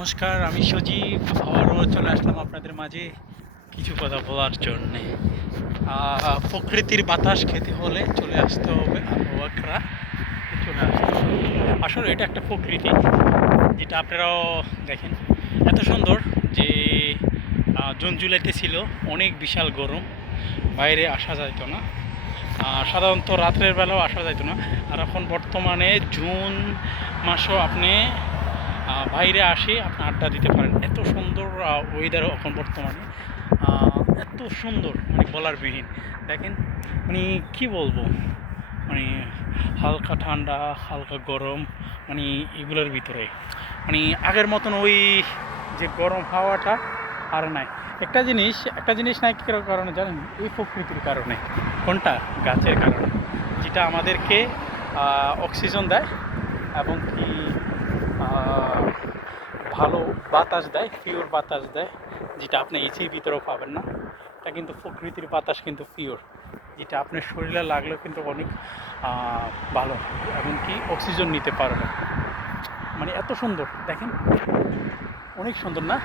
নমস্কার, আমি সজীব আবারও চলে আসলাম আপনাদের মাঝে কিছু কথা বলার জন্যে। প্রকৃতির বাতাস খেতে হলে চলে আসতে হবে আবহাওয়াকরা চলে আসতে হবে। আসলে এটা একটা প্রকৃতি, যেটা আপনারাও দেখেন এত সুন্দর যে জুন জুলাইতে ছিল অনেক বিশাল গরম, বাইরে আসা যাইতো না। সাধারণত রাত্রের বেলাও আসা যাইতো না। আর এখন বর্তমানে জুন মাসও আপনি বাইরে আসে আপনি আড্ডা দিতে পারেন, এত সুন্দর ওয়েদার এখন বর্তমানে। এত সুন্দর মানে বলার বিহীন। দেখেন মানে কি বলবো, মানে হালকা ঠান্ডা হালকা গরম, মানে এগুলোর ভিতরে মানে আগের মতন ওই যে গরম হাওয়াটা আর নাই। একটা জিনিস নাই কি কারণে জানেন? এই প্রকৃতির কারণে। কোনটা? গাছের কারণে, যেটা আমাদেরকে অক্সিজেন দেয় এবং কি ভালো বাতাস দেয়, পিওর বাতাস দেয়, যেটা আপনি এসির ভিতরেও পাবেন না। এটা কিন্তু প্রকৃতির বাতাস, কিন্তু পিওর, যেটা আপনার শরীরে লাগলেও কিন্তু অনেক ভালো, এমনকি অক্সিজেন নিতে পারবে। মানে এত সুন্দর, দেখেন অনেক সুন্দর না?